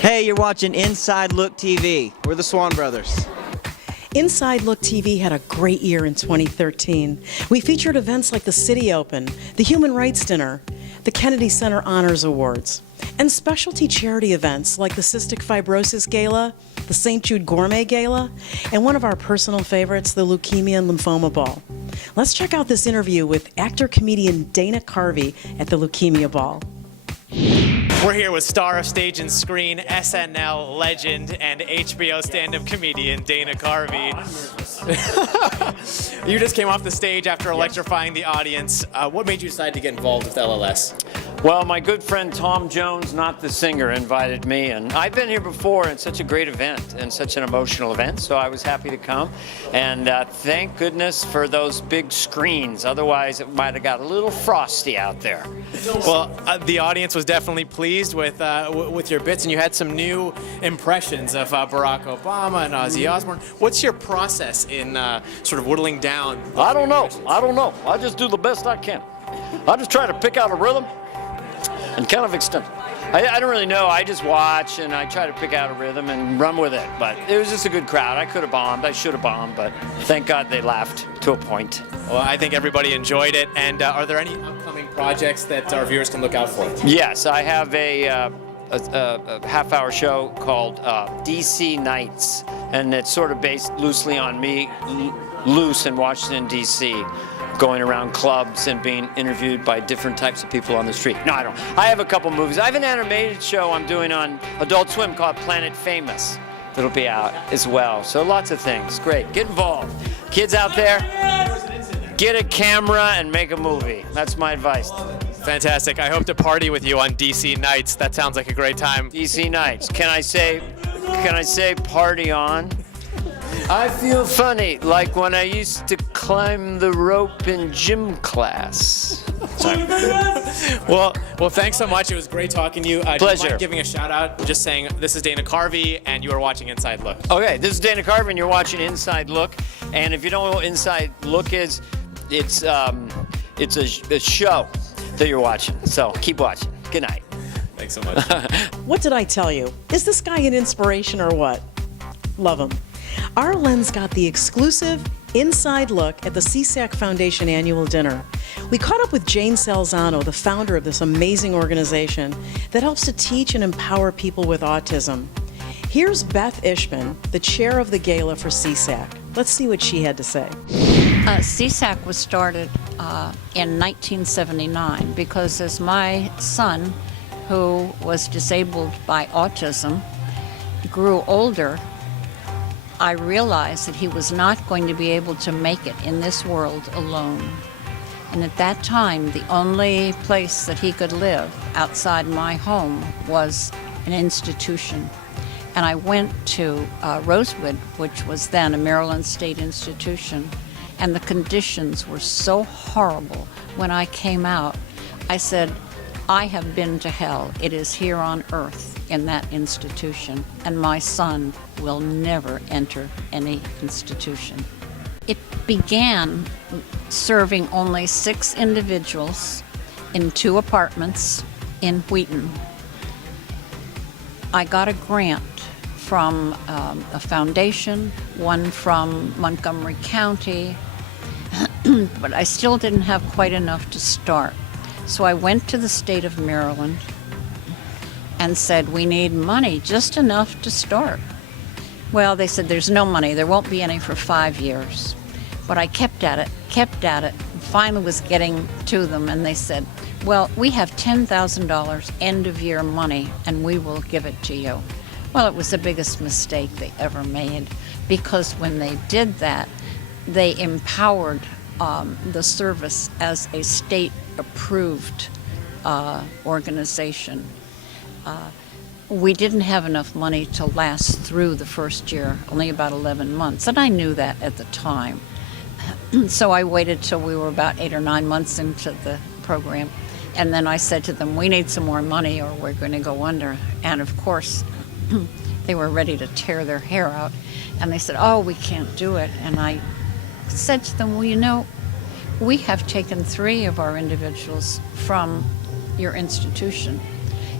Hey, you're watching Inside Look TV. We're the Swan Brothers. Inside Look TV had a great year in 2013. We featured events like the City Open, the Human Rights Dinner, the Kennedy Center Honors Awards, and specialty charity events like the Cystic Fibrosis Gala, the St. Jude Gourmet Gala, and one of our personal favorites, the Leukemia and Lymphoma Ball. Let's check out this interview with actor-comedian Dana Carvey at the Leukemia Ball. We're here with star of stage and screen, SNL legend, and HBO stand-up comedian Dana Carvey. You just came off the stage after electrifying the audience. What made you decide to get involved with LLS? Well, my good friend Tom Jones, not the singer, invited me, and I've been here before. It's such a great event and such an emotional event, so I was happy to come. And thank goodness for those big screens. Otherwise, it might have got a little frosty out there. Well, the audience was definitely pleased with your bits, and you had some new impressions of Barack Obama and Ozzy Osbourne. What's your process in sort of whittling down? I don't know. I just do the best I can. I just try to pick out a rhythm and kind of extend it. I don't really know. I just watch and I try to pick out a rhythm and run with it. But it was just a good crowd. I could have bombed. I should have bombed. But thank God they laughed to a point. Well, I think everybody enjoyed it. And are there any upcoming projects that our viewers can look out for? Yes, I have a half-hour show called DC Nights. And it's sort of based loosely on me, loose in Washington, D.C., going around clubs and being interviewed by different types of people on the street. No, I don't. I have a couple movies. I have an animated show I'm doing on Adult Swim called Planet Famous that'll be out as well. So lots of things. Great. Get involved. Kids out there, get a camera and make a movie. That's my advice. Fantastic. I hope to party with you on DC Nights. That sounds like a great time. DC Nights. Can I say party on? I feel funny, like when I used to climb the rope in gym class. Well, thanks so much. It was great talking to you. Pleasure. Do you mind giving a shout out, just saying this is Dana Carvey and you are watching Inside Look. Okay, this is Dana Carvey and you're watching Inside Look. And if you don't know what Inside Look is, it's a show that you're watching. So keep watching. Good night. Thanks so much. What did I tell you? Is this guy an inspiration or what? Love him. Our Lens got the exclusive inside look at the Csaac Foundation annual dinner. We caught up with Jane Salzano, the founder of this amazing organization that helps to teach and empower people with autism. Here's Beth Eisman, the chair of the gala for Csaac. Let's see what she had to say. Csaac was started in 1979 because as my son, who was disabled by autism, grew older, I realized that he was not going to be able to make it in this world alone. And at that time, the only place that he could live outside my home was an institution. And I went to Rosewood, which was then a Maryland State institution, and the conditions were so horrible. When I came out, I said, I have been to hell. It is here on earth in that institution, and my son will never enter any institution. It began serving only 6 individuals in 2 apartments in Wheaton. I got a grant from a foundation, one from Montgomery County, but I still didn't have quite enough to start. So I went to the state of Maryland and said, we need money, just enough to start. Well, they said, there's no money. There won't be any for 5 years. But I kept at it, finally was getting to them, and they said, well, we have $10,000 end-of-year money, and we will give it to you. Well, it was the biggest mistake they ever made, because when they did that, they empowered the service as a state-approved organization. We didn't have enough money to last through the first year, only about 11 months, and I knew that at the time. So I waited till we were about 8 or 9 months into the program, and then I said to them, we need some more money or we're going to go under. And of course, they were ready to tear their hair out, and they said, oh, we can't do it. And I said to them, well, you know, we have taken 3 of our individuals from your institution,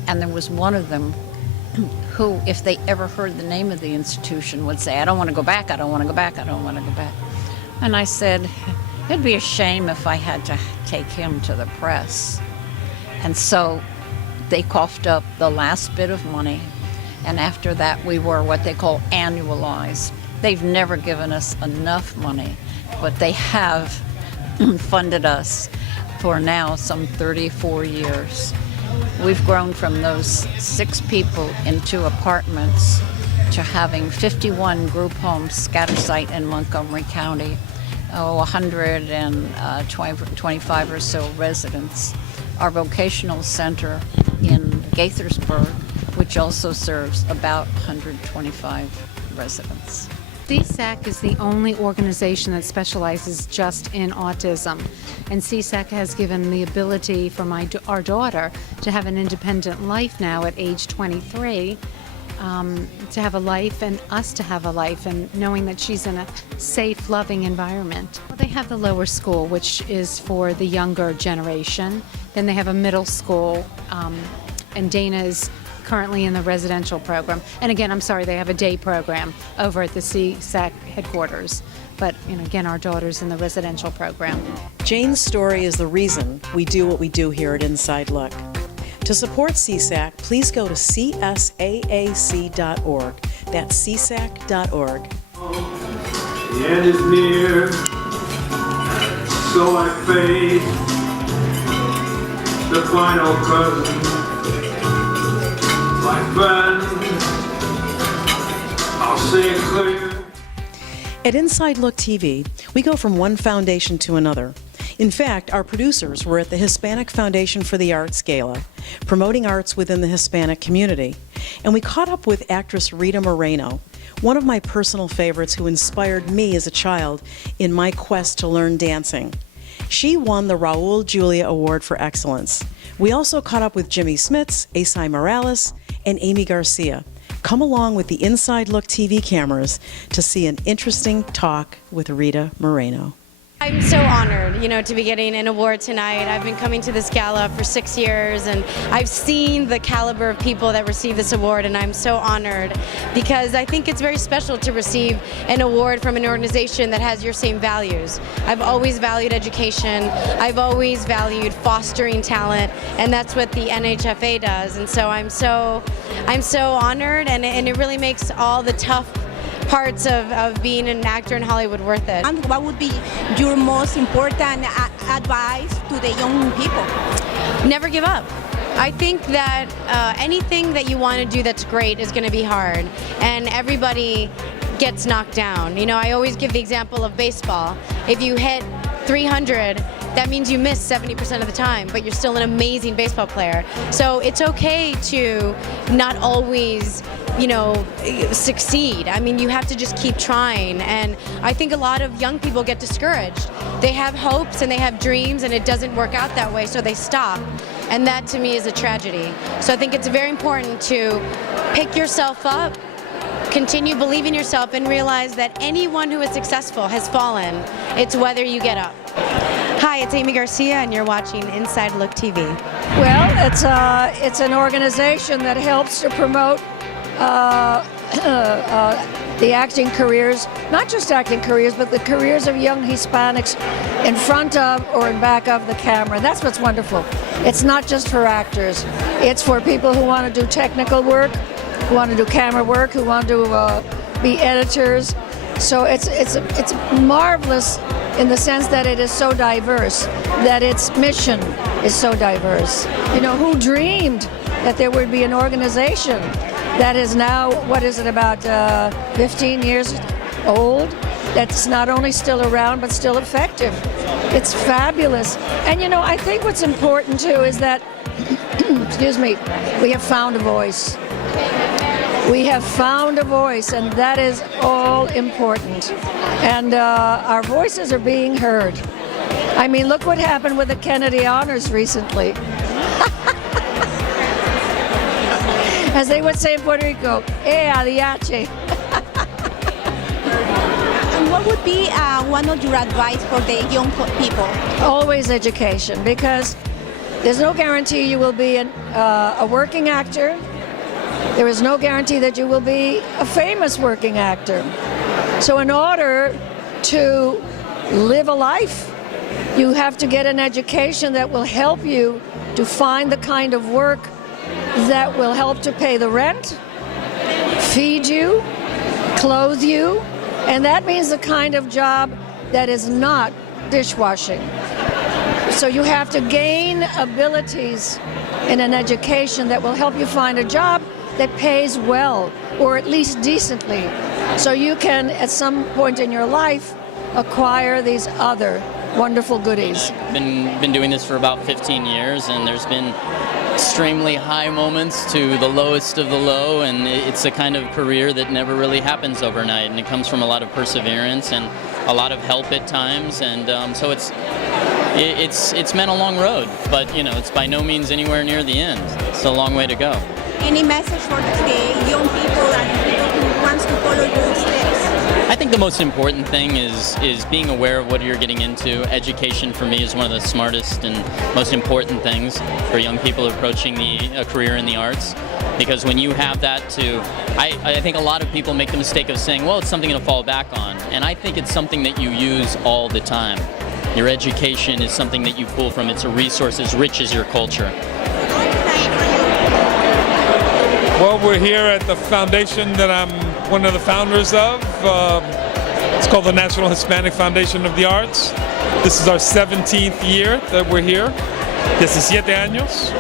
and there was one of them who, if they ever heard the name of the institution, would say, I don't want to go back, I don't want to go back, I don't want to go back. And I said, it'd be a shame if I had to take him to the press. And so they coughed up the last bit of money, and after that we were what they call annualized. They've never given us enough money, but they have funded us for now some 34 years. We've grown from those 6 people in 2 apartments to having 51 group homes scattersite in Montgomery County, 125 or so residents. Our vocational center in Gaithersburg, which also serves about 125 residents. Csaac is the only organization that specializes just in autism, and Csaac has given the ability for our daughter to have an independent life now at age 23, to have a life and us to have a life, and knowing that she's in a safe, loving environment. They have the lower school, which is for the younger generation. Then they have a middle school, and Dana is currently in the residential program. And again, I'm sorry, they have a day program over at the Csaac headquarters. But again, our daughter's in the residential program. Jane's story is the reason we do what we do here at Inside Look. To support Csaac, please go to csaac.org. That's csaac.org. The end is near, so I face the final curtain. My friend, I'll say it clear. At Inside Look TV, we go from one foundation to another. In fact, our producers were at the Hispanic Foundation for the Arts Gala, promoting arts within the Hispanic community. And we caught up with actress Rita Moreno, one of my personal favorites who inspired me as a child in my quest to learn dancing. She won the Raul Julia Award for Excellence. We also caught up with Jimmy Smits, Aimee Morales, and Aimee Garcia. Come along with the Inside Look TV cameras to see an interesting talk with Rita Moreno. I'm so honored, to be getting an award tonight. I've been coming to this gala for 6 years, and I've seen the caliber of people that receive this award, and I'm so honored because I think it's very special to receive an award from an organization that has your same values. I've always valued education. I've always valued fostering talent, and that's what the NHFA does. And so I'm so honored, and it really makes all the tough parts of being an actor in Hollywood worth it. And what would be your most important advice to the young people? Never give up. I think that anything that you want to do that's great is going to be hard, and everybody gets knocked down. I always give the example of baseball. If you hit 300, that means you miss 70% of the time, but you're still an amazing baseball player. So it's okay to not always succeed. I mean, you have to just keep trying, and I think a lot of young people get discouraged. They have hopes and they have dreams, and it doesn't work out that way, so they stop, and that to me is a tragedy. So I think it's very important to pick yourself up, continue believing yourself, and realize that anyone who is successful has fallen. It's whether you get up. Hi, it's Aimee Garcia, and you're watching Inside Look TV. Well, it's an organization that helps to promote the acting careers, not just acting careers, but the careers of young Hispanics in front of or in back of the camera. And that's what's wonderful. It's not just for actors. It's for people who want to do technical work, who want to do camera work, who want to be editors. So it's marvelous in the sense that it is so diverse, that its mission is so diverse. Who dreamed that there would be an organization that is now, what is it, about 15 years old, that's not only still around, but still effective. It's fabulous. And I think what's important too is that, excuse me, we have found a voice. We have found a voice, and that is all important. And our voices are being heard. I mean, look what happened with the Kennedy Honors recently. As they would say in Puerto Rico, adiache. And what would be one of your advice for the young people? Always education, because there's no guarantee you will be a working actor, There is no guarantee that you will be a famous working actor. So in order to live a life, you have to get an education that will help you to find the kind of work that will help to pay the rent, feed you, clothe you, and that means the kind of job that is not dishwashing. So you have to gain abilities in an education that will help you find a job that pays well, or at least decently, so you can, at some point in your life, acquire these other wonderful goodies. Been doing this for about 15 years, and there's been extremely high moments to the lowest of the low, and it's a kind of career that never really happens overnight, and it comes from a lot of perseverance and a lot of help at times, and so it's meant a long road, but you know, it's by no means anywhere near the end. It's a long way to go. Any message for the young people and people who wants to follow your steps? I think the most important thing is being aware of what you're getting into. Education for me is one of the smartest and most important things for young people approaching a career in the arts. Because when you have that I think a lot of people make the mistake of saying, well, it's something to fall back on. And I think it's something that you use all the time. Your education is something that you pull from. It's a resource as rich as your culture. Well, we're here at the foundation that I'm one of the founders of. It's called the National Hispanic Foundation of the Arts. This is our 17th year that we're here. 17 años.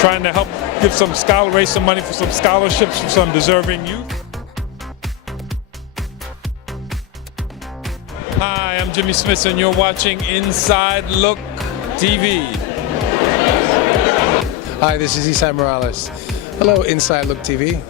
Trying to help raise some money for some scholarships for some deserving youth. Hi, I'm Jimmy Smits, and you're watching Inside Look TV. Hi, this is Isai Morales. Hello, Inside Look TV.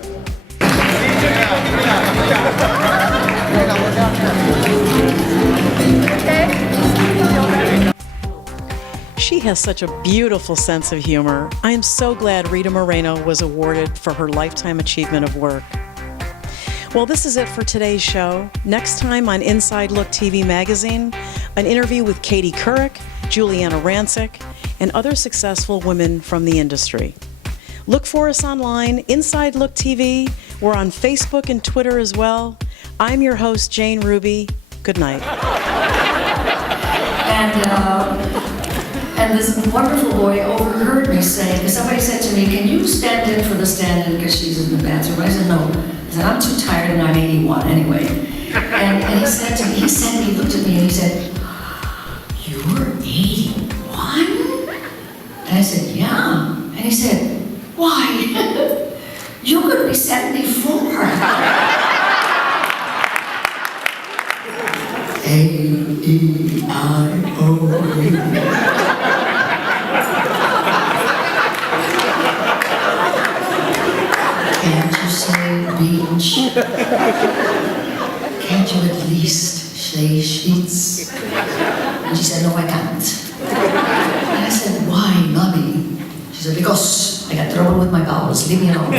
She has such a beautiful sense of humor. I am so glad Rita Moreno was awarded for her Lifetime Achievement of Work. Well, this is it for today's show. Next time on Inside Look TV magazine, an interview with Katie Couric, Juliana Rancic, and other successful women from the industry. Look for us online, Inside Look TV. We're on Facebook and Twitter as well. I'm your host, Jane Ruby. Good night. And this wonderful boy overheard me saying, because somebody said to me, can you stand in for the stand-in because she's in the bathroom? I said, no. I said, I'm too tired and I'm 81 anyway. And he said to me, he looked at me and he said, you're 81? And I said, yeah. And he said, why? You're going to be 74. A-E-I-O-U. Can't you say beach? Can't you at least say sheets? And she said, no, I can't. And I said, why, Mommy? She said, because I got trouble with my bowels. Leave me alone.